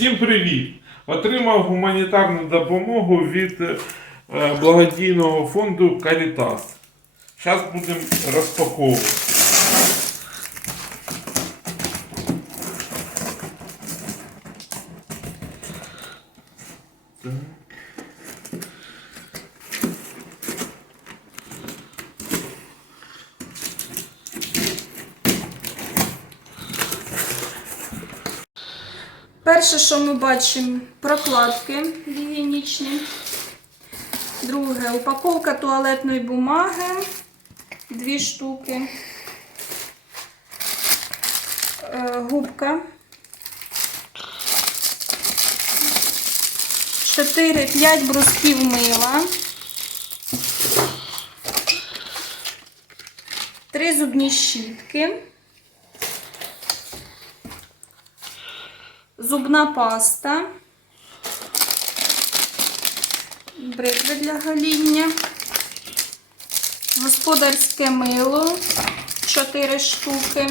Всім привіт! Отримав гуманітарну допомогу від е, благодійного фонду Caritas. Зараз будемо розпаковувати. Так. Перше, що ми бачимо, прокладки гігієнічні. Друге, упаковка туалетної бумаги. Дві штуки. Е, Губка. 4-5 брусків мила. Три зубні щітки. Зубна паста. Бритви для гоління. Господарське мило. 4 штуки.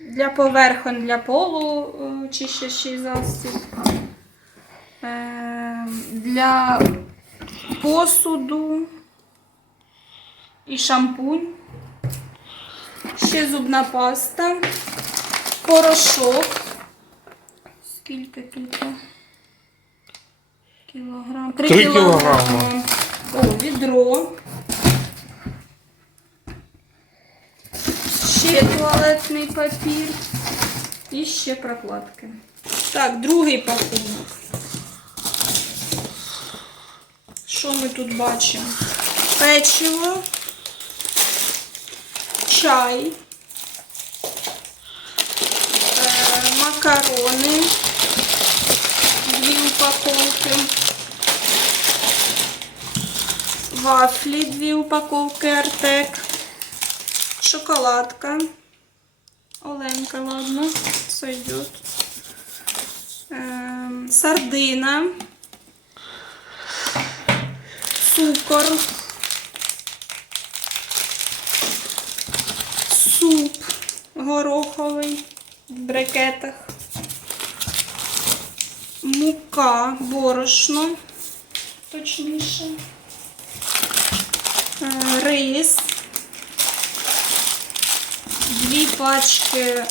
Для поверхонь, для полу е, чищащий засіб. Е, Для посуду і шампунь, ще зубна паста, порошок. Скільки тут? Кілограм. Три, Три кілограми. кілограми. О, відро. Ще туалетний папір. І ще прокладки. Так, другий пакунок. Що ми тут бачимо? Печиво, чай, е, макарони, дві упаковки, вафлі, дві упаковки Артек, шоколадка. Оленька, ладно, сойдет. Ем, сардина, цукор, гороховий в брикетах, мука, борошно, точніше, Е, рис, дві пачки е,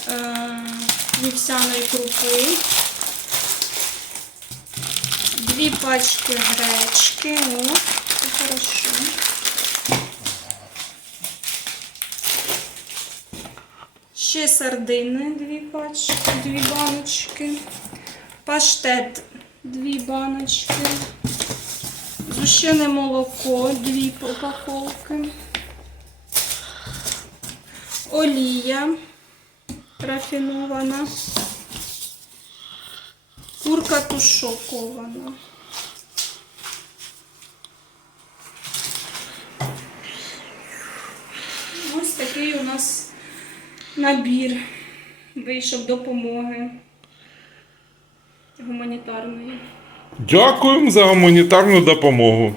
вівсяної крупи, дві пачки гречки, о, це хорошо. Ще сардини, дві пачки, дві баночки, паштет, дві баночки, зущене молоко, дві упаковки, олія рафінована, курка тушокована. Ось такий у нас набір вийшов допомоги гуманітарної. Дякуємо за гуманітарну допомогу.